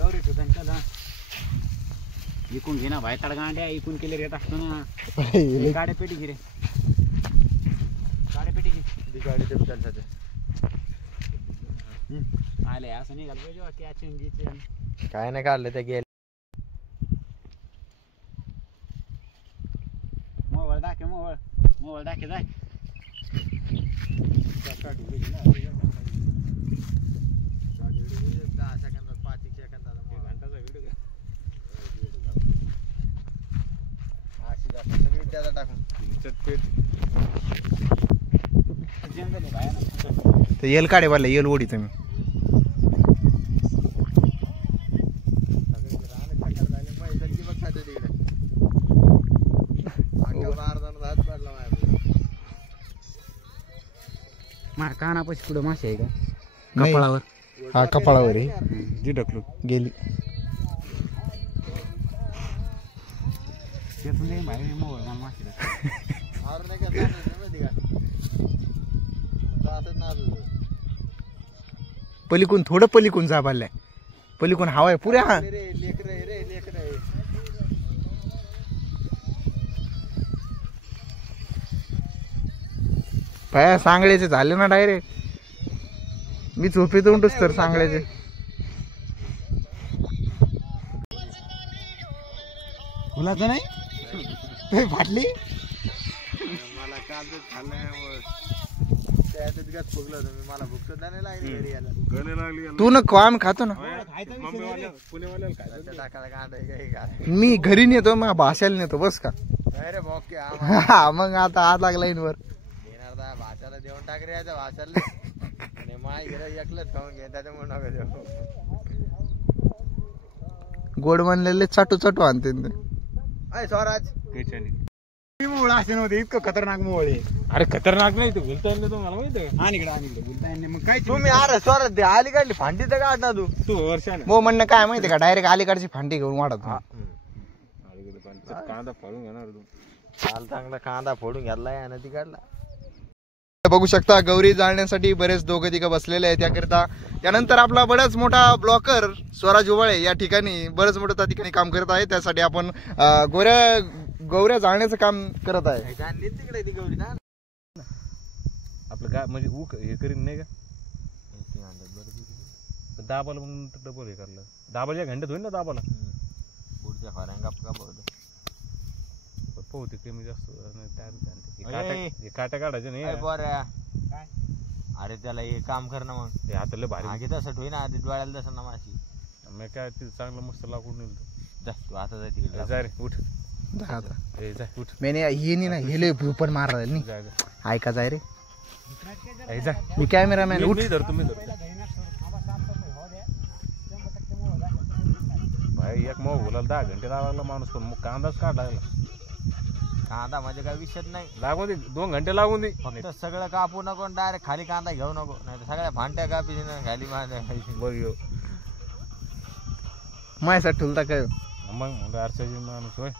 गौरी ठिकाण चला इकून घे ना भाई तडगांड्या इकून केले रेट असतो ना गाड्या पेटी घे रे गाड्या पेटी घे गाडी ते चालतात आले असं नाही घाल जेव्हा कॅचन घ्यायचे काय नाही काढलं ते गेले मोबाईल दाखे मोबाईल दाखे जाय येल काढे वाला येल ओढी तुम्ही कानापाशी पुढे मासे आहे का कपाळावर हा कपाळावर आहे जी ढकलू गेली मोबाईल मासे पलीकून थोडं पलीकून जा बाल्लाय पलीकून हवाय पुऱ्या हा पाया सांगळ्याचे झाले ना डायरेक्ट मी झोपेत उठूच तर सांगळ्याचे फुलाचं नाही फाटली मला काल मला भूक नाही लागली तू नको आम्ही खातो ना मी घरी नेतो मग भाषाला नेतो बस का मग आता आज लागला वर भाषाला देऊन टाक रे भाषाला माय एकलंच खाऊन घे त्याच्यामुळे नका देऊ गोड बनलेले चाटू चाटू आणते स्वराज मोळ असे नव्हते इतकं खतरनाक मोळ आहे अरे खतरनाक नाही तू बोलता येईल तुम्हाला माहिती आहे आणि बोलता येईल मग काय तुम्ही अरे स्वराज दे अलीकडली फांडी तर काढ ना तू वर्षाने मग म्हणणं काय माहिती का डायरेक्ट अलीकडची फांडी घेऊन वाढत कांदा फोडून घेणार तू काल चांगला कांदा फोडून घेतला आणि ती काढला बघू शकता गौरी जाळण्यासाठी बरेच दोघं तिघं बसलेले आहेत त्याकरिता त्यानंतर आपला बराच मोठा ब्लॉकर स्वराज उवाळे या ठिकाणी बरेच मोठं त्या ठिकाणी काम करत आहे त्यासाठी आपण गौऱ्या जाळण्याचं काम करत आहे तिकडे ती गौरी ना आपलं म्हणजे ऊक हे करीन नाही का दाबाला मग डबल हे करलं दाबाच्या घंट्यात होईल ना दाबाला पुढच्या फाऱ्या गप पोहते कमी जास्त काट्या काढायचे नाही अरे त्याला हे काम कर ना मग ते हाताला भारी आगे तसं ठेवी ना आधी डोळ्याला तसं ना माशी मी काय तिथं चांगलं मस्त लाकूड नेलं जा तू आता जाय तिकडे जा रे उठ आता उठ मेने हे नाही ना हेले पण मारला नाही ऐका जाय रे जा मी कॅमेरामॅन उठ धर तुम्ही भाई एक मग बोलायला 10 घंटे लागला माणूस पण मग कांदाच काढ लागला कांदा म्हणजे काय विषयच नाही लागून दे 2 घंटे लागून दे फक्त सगळं कापू नको डायरेक्ट खाली कांदा घेऊ नको नाही तर सगळ्या फांट्या कापी खाली बघ माझ्यासाठी ठुलता काय मग म्हणलं आरशाची माणूस होय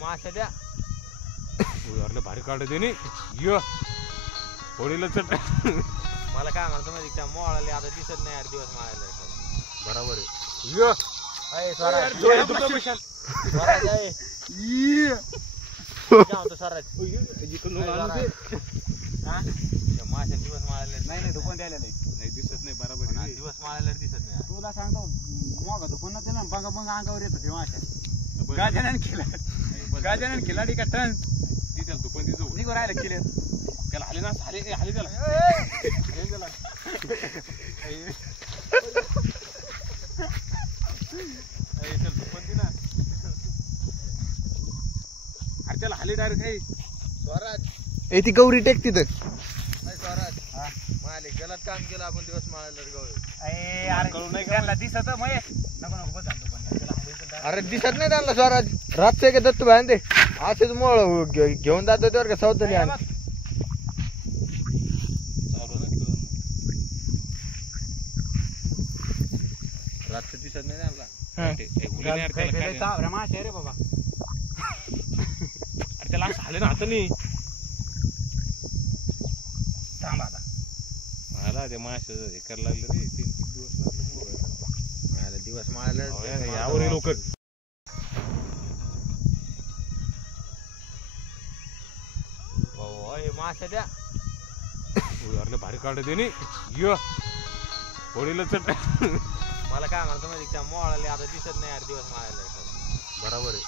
माशा द्या भारी काढ दे होळीला चट मला काय म्हणतो माहिती का मोळाले आता दिसत नाही 8 दिवस माळायला बरोबर आहे माशा दिवस माळायला नाही दुकान द्यायला नाही दिसत नाही बरोबर दिवस माळायला दिसत नाही तुला सांगतो मग दुकान ना बघा मग अंगावर येतो ते माशा गाजनान खिलाडी का टन त्याला दुकान तिथं निघून राहिलं केले त्याला हाले ना हाले त्याला दुकान ती ना अरे त्याला हाले डायरेक्ट आहे स्वराज ए ती गौरी टेक तिथं स्वराज मालिक गलत काम केलं आपण दिवस माळायला गौरी दिसत नको अरे दिसत नाही त्यांना स्वराज रातचे का दत्तू भाई ते असेच मोळ घेऊन जातो त्यावर का सौतली रात्र दिसत नाही त्यांना. हा. माश आहे रे बाबा. अरे त्याला असं आले ना हातानी. थांब आता मला ते माश हे करायला लागले रे. 3-3 दिवस लागले दिवस माळायला यावर लवकर. माश द्या भारी काढत ते होडीला चट. मला काय म्हणतो माहिती त्या मोळाले आता दिसत नाही यार दिवस माळायला. बरोबर आहे.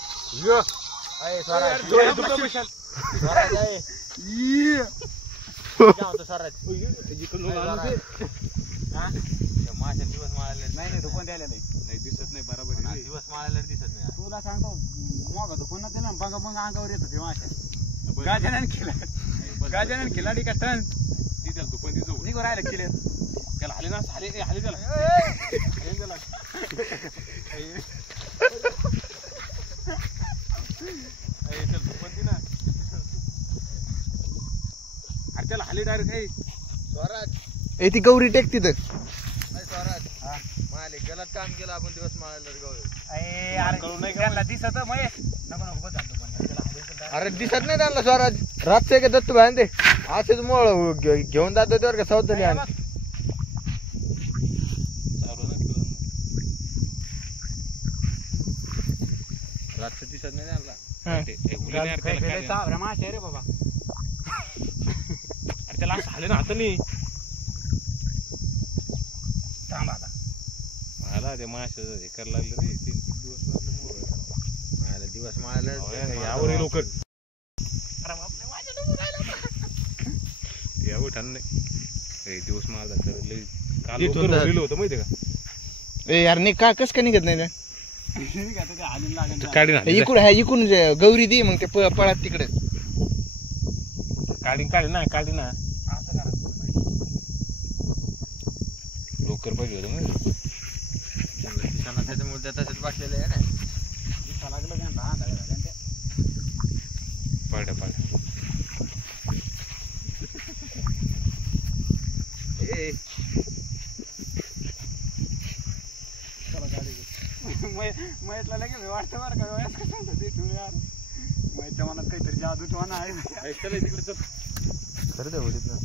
माशा दिवस माळायला नाही धुकून द्यायला नाही दिसत नाही. बरोबर आहे. दिवस माळायला दिसत नाही. तुला सांगतो मोगा धुकून ना दिला बघा मग अंगावर येत होते माशा. गाजानन खिलाडी का टन तिथे धुकून तिथं निघून राहिलं क्लिअर. त्याला आले ना आले आले त्याला ना. अरे त्याला आले डायरेक्ट. स्वराज ए ती गौरी टेक तिथं. स्वराज माले गलत काम केलं आपण दिवस माळायला गौरी. दिसत नको नको बस झालं. अरे दिसत नाही त्यांना स्वराज. रातचे का दत्तू भाई ते असेच मोळ घेऊन जातो त्यावर का सौदली. रात्र दिसत नाही त्यांना. माश आहे रे बाबा. अरे त्याला असं आले ना हातानी. थांब आता मला ते माश हे करायला लागले रे. 3-3 दिवस लागले दिवस माळायला यावर लवकर. या उठान नाही दिवस माळला तर काल होतं माहिती का. ए यार नाही का कस का निघत नाही इकडून इकडून गौरी दे मग ते पळत तिकडे. काढी ना काढी ना असं करा लवकर पाहिजे होतं मग. त्याच्यामुळे तसंच बसलेलं आहे ना. लागलं पाड्या पाड्या महेशला लगे वाटतं बरं का. यार महेशच्या मनात काहीतरी जादू टोना आहे. तिकडे चल खरं ते होत ना.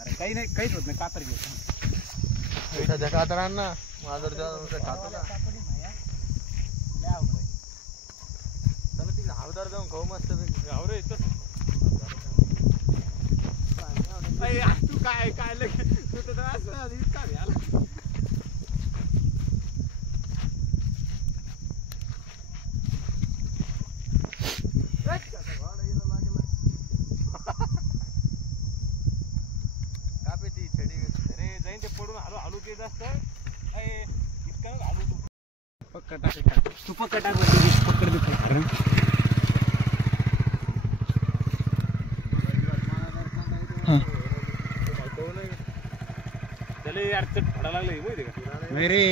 अरे काही नाही काहीच होत नाही. कातर घेऊ कातरांना माझं खातो ना. चला तिकडे हवदार जाऊन खाऊ मस्त आवरे. तू काय काय लगे तू तर असं इतका घ्यायला. तू पक्का टाक पकड देतो. त्याला यार चट फडा लागला माहिती का. नाही रे